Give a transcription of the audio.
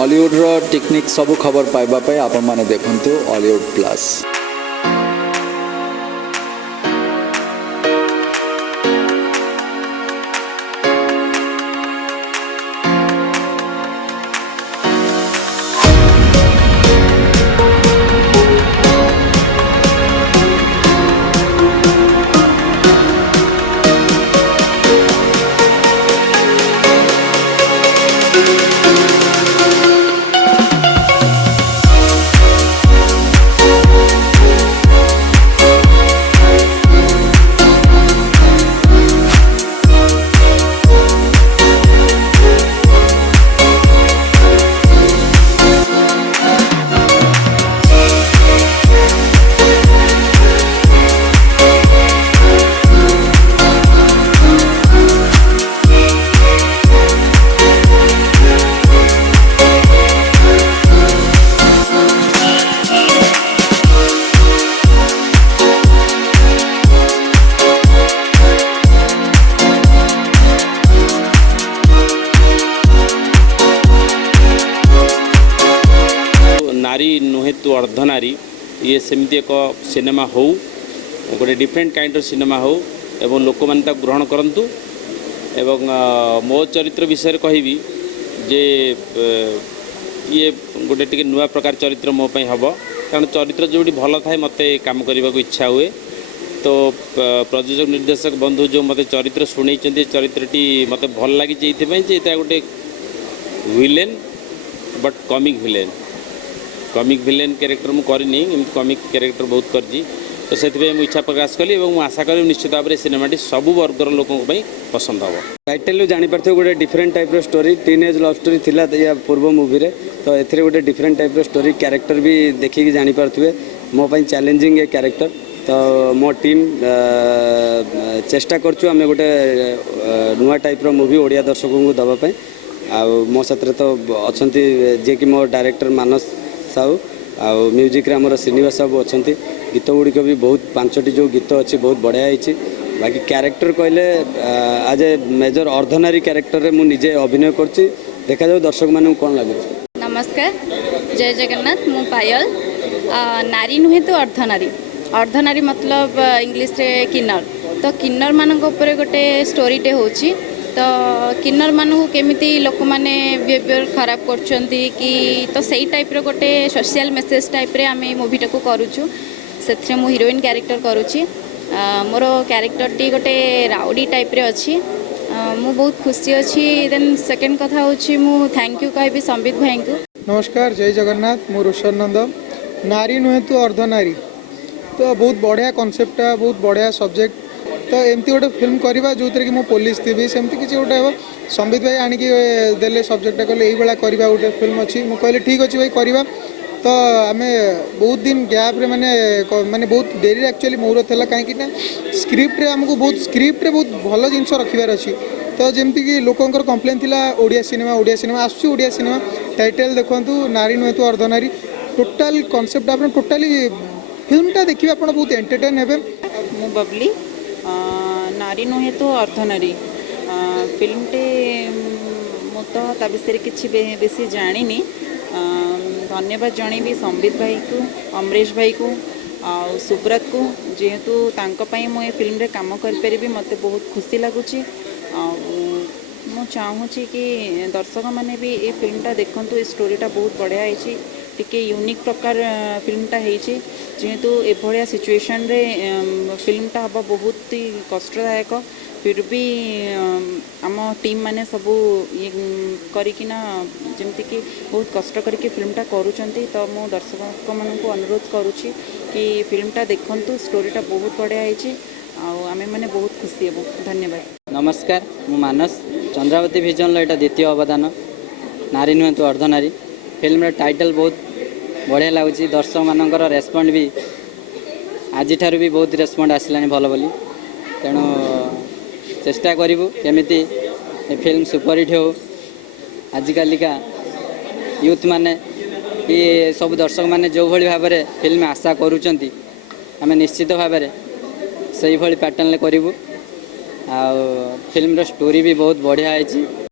Hollywood रो technique सब खबर पाइबा आपण माने देखंतु हॉलीवुड प्लस। नारी नुहे तू अर्धनारी ये सेमती एक सिनेमा हो गोटे डिफरेंट काइंड ऑफ सिनेमा हो एवं लोक मैंने ग्रहण करंतु एवं मो चरित्र विषय कहबी जे ये गोटे टी नुआ प्रकार चरित्र मो हम कारण चरित्र जो भल थाए मत कम करने को इच्छा हुए तो प्रयोजक निर्देशक बंधु जो मत चरित्र शुणी चरित्रटी मत भल लगी गोटे villain but comic villain comic villain character मुझे करनी कॉमिक कैरेक्टर बहुत करजी तो से मुझे इच्छा प्रकाश कली और आशा करी निश्चित भाव में सिनेमाटी सबू वर्गर लोकों पसंद हम। टाइटल जापर गोटे different type story teenage love story थिला या पूर्व मूवी रे तो एथिरे गोटे डिफरेंट टाइप स्टोरी कैरेक्टर भी देखिए जानीपे मो चैलेंजिंग ए कैरेक्टर तो मो टीम चेष्टा करछु आम गोटे नुआ टाइप मूवी ओडिया दर्शकों को दवापाई आ मो साथ तो अच्छा जे कि मो डायरेक्टर मानस साहू आ म्यूजिक रे हमर श्रीनिवास साहू अच्छा गीत गुड़िक भी बहुत 5टी जो गीत अच्छी बहुत बढ़िया होती बाकी कैरेक्टर कहले आज ए मेजर अर्धनारी कैरेक्टर रे मु निजे अभिनय करछि देखा जाऊ दर्शक मानू कौन लगे। नमस्कार जय जगन्नाथ मु पायल नारी नुहे तो अर्धनारी अर्धनारी मतलब इंग्लिश रे किन्नर तो किन्नर मानक ऊपर गोटे स्टोरीटे होची तो किन्नर मानू केमिति लोक माने बिहेवियर खराब करछंती कि तो सही टाइप रो गोटे सोशल मेसेज टाइप रे आमे मूवीटा को करूछु से मु हीरोइन कैरेक्टर करुच्ची मोर कैरेक्टर टी गोटे राउडी टाइप रे अच्छी मु बहुत खुशी अच्छी देन सेकेंड कथा होची मु थैंक यू कहबी संबित भाई को। नमस्कार जय जगन्नाथ मु रोशन नंद नारी नुहे तू अर्धनारी तो बहुत बढ़िया कॉन्सेप्ट बहुत बढ़िया सब्जेक्ट तो एमती गोटे फिल्म करवा जो कि मु पुलिस थी सेमती किसी गोटे हे संबित भाई आणिक देले सब्जेक्टा कहले यही करवा गोटे फिल्म अच्छी मुझे कहले ठीक अच्छे भाई करवा तो आम बहुत दिन गैप रे माने माने बहुत डेरी एक्चुअली मोर था कहीं स्क्रिप्ट रे आमको बहुत स्क्रिप्ट रे बहुत भल जिनस रखार अच्छी तो जमती कि लोकंर कंप्लेन थिला ओडिया सिनेमा आसुची ओडिया सिनेमा टाइटल देखु नारी नुहे तो अर्धनारी टोटाल कॉन्सेप्ट आप टोटाली फिल्मटा देखिए आप बहुत एंटरटेन हे। मु बबली नारी नुहे तो अर्धनारी फिल्मटे मु तो विषय किसी बेसी जानी धन्यवाद जनइबी संबित भाई को अमरेश भाई को आ सुब्रत को जेहेतु तांको मुझे फिल्म रे काम करी मत बहुत खुशी लगुच मु चाहूँगी कि दर्शक मैंने भी ये फिल्मटा देखंतु ये स्टोरीटा बहुत बढ़िया है टिके यूनिक प्रकार फिल्मटा होती जेहेतु एभलिया सिचुएशन रे फिल्मटा हम बहुत ही कष्टदायक फिर भी आम टीम माने सबू ये करिकिना जमती कि बहुत कष्ट करके फिल्मटा करुँच तो मो दर्शक मानक अनुरोध करुँची कि फिल्मटा देखंतु स्टोरीटा बहुत बढ़िया है आमे माने बहुत खुशी हेबु। धन्यवाद। नमस्कार मु मानस चंद्रावती विजन एटा द्वितीय अवदान नारी नुहे तो अर्धनारी फिल्म टाइटल बहुत बढ़िया लगुच दर्शक मानकर रेस्पॉन्ड भी आज ठारू भी बहुत रेस्पॉन्ड आसलानी भल बोली तेणु चेष्टा करूँ केमिति फिल्म सुपरहिट हो आजिकालिका यूथ माने कि सब दर्शक माने जो भली भाव में फिल्म आशा करुँच आम निश्चित भाव में से पैटर्न करूँ आ फिल्म स्टोरी भी बहुत बढ़िया है।